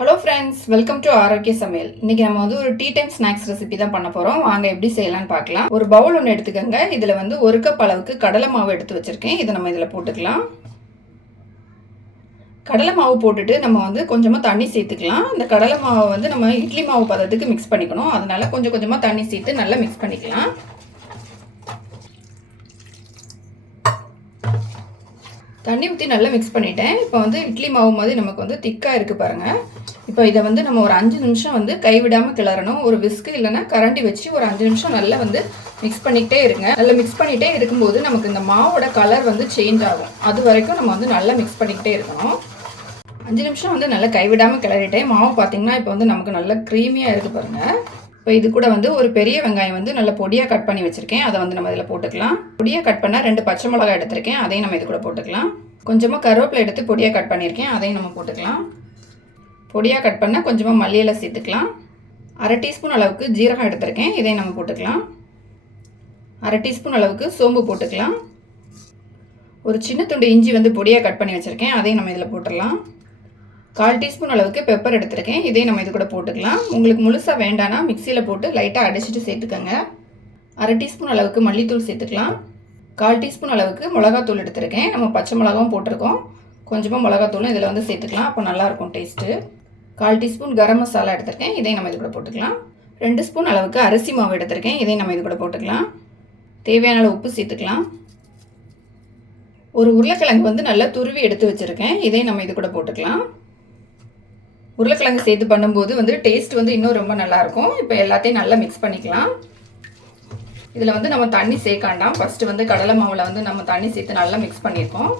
Hello friends, welcome to ஆரோக்கிய சமையல். இன்னைக்கு நம்ம வந்து ஒரு டீ டைம் ஸ்நாக்ஸ் ரெசிபி தான் பண்ண போகிறோம். வாங்க எப்படி செய்யலாம்னு பார்க்கலாம். ஒரு பவுல் ஒன்று எடுத்துக்கோங்க. இதில் வந்து 1 கப் அளவுக்கு கடலை மாவு எடுத்து வச்சுருக்கேன். இதை நம்ம இதில் போட்டுக்கலாம். கடலை மாவு போட்டுட்டு நம்ம வந்து கொஞ்சமாக தண்ணி சேர்த்துக்கலாம். இந்த கடலை மாவை வந்து நம்ம இட்லி மாவு பதத்துக்கு மிக்ஸ் பண்ணிக்கணும். அதனால கொஞ்சம் கொஞ்சமாக தண்ணி சேர்த்து நல்லா மிக்ஸ் பண்ணிக்கலாம். தண்ணி ஊற்றி நல்லா மிக்ஸ் பண்ணிட்டேன். இப்போ வந்து இட்லி மாவு மாதிரி நமக்கு வந்து திக்காக இருக்குது பாருங்கள். இப்போ இதை வந்து நம்ம ஒரு 5 நிமிஷம் வந்து கைவிடாமல் கிளறணும். ஒரு விஸ்கு இல்லைன்னா கரண்டி வச்சு ஒரு 5 நிமிஷம் நல்லா வந்து மிக்ஸ் பண்ணிக்கிட்டே இருங்க. நல்லா மிக்ஸ் பண்ணிகிட்டே இருக்கும்போது நமக்கு இந்த மாவோட கலர் வந்து சேஞ்ச் ஆகும். அது வரைக்கும் நம்ம வந்து நல்லா மிக்ஸ் பண்ணிக்கிட்டே இருக்கணும். 5 நிமிஷம் வந்து நல்லா கைவிடாமல் கிளறிட்டேன். மாவு பார்த்தீங்கன்னா இப்போ வந்து நமக்கு நல்லா க்ரீமியாக இருக்குது பாருங்கள். இப்போ இது கூட வந்து ஒரு பெரிய வெங்காயம் வந்து நல்லா பொடியாக கட் பண்ணி வச்சுருக்கேன். அதை வந்து நம்ம இதில் போட்டுக்கலாம். பொடியாக கட் பண்ணால் 2 பச்சை மிளகாய் எடுத்திருக்கேன். அதையும் நம்ம இது கூட போட்டுக்கலாம். கொஞ்சமாக கருவேப்பிலை எடுத்து பொடியாக கட் பண்ணியிருக்கேன். அதையும் நம்ம போட்டுக்கலாம். பொடியாக கட் பண்ணால் கொஞ்சமாக மல்லி இலை சேர்த்துக்கலாம். 1/2 டீஸ்பூன் அளவுக்கு ஜீரகம் எடுத்திருக்கேன். இதையும் நம்ம போட்டுக்கலாம். 1/2 டீஸ்பூன் அளவுக்கு சோம்பு போட்டுக்கலாம். ஒரு சின்ன துண்டு இஞ்சி வந்து பொடியாக கட் பண்ணி வச்சுருக்கேன். அதையும் நம்ம இதில் போட்டுடலாம். 1/4 டீஸ்பூன் அளவுக்கு பெப்பர் எடுத்திருக்கேன். இதையும் நம்ம இது கூட போட்டுக்கலாம். உங்களுக்கு முழுசாக வேண்டானா மிக்சியில் போட்டு லைட்டாக அடிச்சுட்டு சேர்த்துக்கோங்க. 1/2 டீஸ்பூன் அளவுக்கு மல்லித்தூள் சேர்த்துக்கலாம். 1/4 டீஸ்பூன் அளவுக்கு மிளகாத்தூள் எடுத்திருக்கேன். நம்ம பச்சை மிளகாவும் போட்டிருக்கோம். கொஞ்சமாக மிளகாத்தூளும் இதில் வந்து சேர்த்துக்கலாம். அப்போ நல்லாயிருக்கும் டேஸ்ட்டு. 1/4 டீஸ்பூன் கரம் மசாலா எடுத்திருக்கேன். இதையும் நம்ம இது கூட போட்டுக்கலாம். 2 ஸ்பூன் அளவுக்கு அரிசி மாவு எடுத்திருக்கேன். இதையும் நம்ம இது கூட போட்டுக்கலாம். தேவையான அளவு உப்பு சேர்த்துக்கலாம். ஒரு உருளைக்கிழங்கு வந்து நல்லா துருவி எடுத்து வச்சுருக்கேன். இதையும் நம்ம இது கூட போட்டுக்கலாம். உருளைக்கிழங்கு சேர்த்து பண்ணும்போது வந்து டேஸ்ட் வந்து இன்னும் ரொம்ப நல்லாயிருக்கும். இப்போ எல்லாத்தையும் நல்லா மிக்ஸ் பண்ணிக்கலாம். இதில் வந்து நம்ம தண்ணி சேர்க்காண்டாம். ஃபஸ்ட்டு வந்து கடலை மாவில் வந்து நம்ம தண்ணி சேர்த்து நல்லா மிக்ஸ் பண்ணியிருக்கோம்.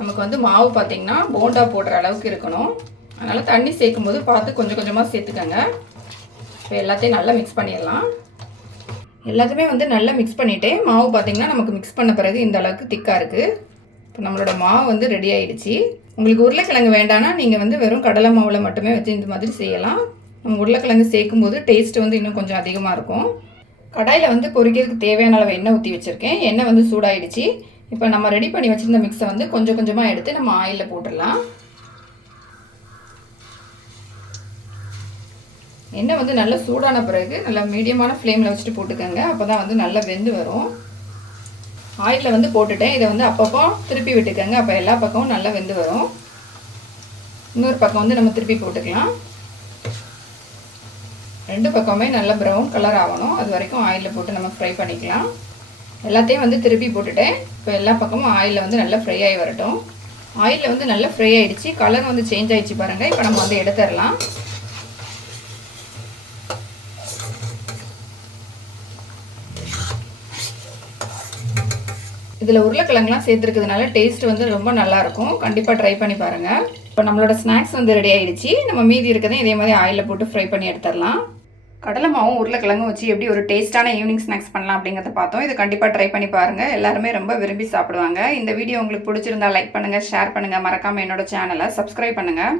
நமக்கு வந்து மாவு பார்த்திங்கன்னா போண்டா போடுற அளவுக்கு இருக்கணும். அதனால் தண்ணி சேர்க்கும்போது பார்த்து கொஞ்சம் கொஞ்சமாக சேர்த்துக்கோங்க. இப்போ எல்லாத்தையும் நல்லா மிக்ஸ் பண்ணிடலாம். எல்லாத்தையுமே வந்து நல்லா மிக்ஸ் பண்ணிவிட்டேன். மாவு பார்த்திங்கன்னா நமக்கு மிக்ஸ் பண்ண பிறகு இந்த அளவுக்கு திக்காக இருக்குது. இப்போ நம்மளோட மாவு வந்து ரெடி ஆகிடுச்சு. உங்களுக்கு உருளைக்கிழங்கு வேண்டானா நீங்கள் வந்து வெறும் கடலை மாவில் மட்டுமே வச்சு இந்த மாதிரி செய்யலாம். நம்ம உருளைக்கிழங்கு சேர்க்கும்போது டேஸ்ட்டு வந்து இன்னும் கொஞ்சம் அதிகமாக இருக்கும். கடாயில் வந்து பொரிக்கிறதுக்கு தேவையான அளவு எண்ணெய் ஊற்றி வச்சுருக்கேன். எண்ணெய் வந்து சூடாயிடுச்சு. இப்போ நம்ம ரெடி பண்ணி வச்சுருந்த மிக்ஸை வந்து கொஞ்சம் கொஞ்சமாக எடுத்து நம்ம ஆயிலில் போட்டுடலாம். எண்ணெய் வந்து நல்லா சூடான பிறகு நல்லா மீடியமான ஃப்ளேமில் வச்சுட்டு போட்டுக்கோங்க. அப்போ தான் வந்து நல்லா வெந்து வரும். ஆயிலில் வந்து போட்டுட்டேன். இதை வந்து அப்பப்போ திருப்பி விட்டுக்கோங்க. அப்போ எல்லா பக்கமும் நல்லா வெந்து வரும். இன்னொரு பக்கம் வந்து நம்ம திருப்பி போட்டுக்கலாம். 2 பக்கமே நல்லா ப்ரௌன் கலர் ஆகணும். அது வரைக்கும் ஆயிலில் போட்டு நம்ம ஃப்ரை பண்ணிக்கலாம். எல்லாத்தையும் வந்து திருப்பி போட்டுட்டேன். இப்போ எல்லா பக்கமும் ஆயிலில் வந்து நல்லா ஃப்ரை ஆகி வரட்டும். ஆயிலில் வந்து நல்லா ஃப்ரை ஆகிடுச்சு. கலர் வந்து சேஞ்ச் ஆகிடுச்சு பாருங்கள். இப்போ நம்ம வந்து எடுத்துடலாம். இதில் உருளைக்கிழங்குலாம் சேர்த்துருக்கிறதுனால டேஸ்ட் வந்து ரொம்ப நல்லாயிருக்கும். கண்டிப்பாக ட்ரை பண்ணி பாருங்கள். இப்போ நம்மளோட ஸ்நாக்ஸ் வந்து ரெடி ஆகிடுச்சு. நம்ம மீதி இருக்கிறதையும் இதே மாதிரி ஆயிலில் போட்டு ஃப்ரை பண்ணி எடுத்துடலாம். கடலை மாவும் உருளைக்கிழங்கும் வச்சு எப்படி ஒரு டேஸ்ட்டான ஈவினிங் ஸ்நாக்ஸ் பண்ணலாம் அப்படிங்கிறத பார்த்தோம். இது கண்டிப்பாக ட்ரை பண்ணி பாருங்கள். எல்லாருமே ரொம்ப விரும்பி சாப்பிடுவாங்க. இந்த வீடியோ உங்களுக்கு பிடிச்சிருந்தா லைக் பண்ணுங்கள், ஷேர் பண்ணுங்கள். மறக்காமல் என்னோட சேனலை சப்ஸ்கிரைப் பண்ணுங்கள்.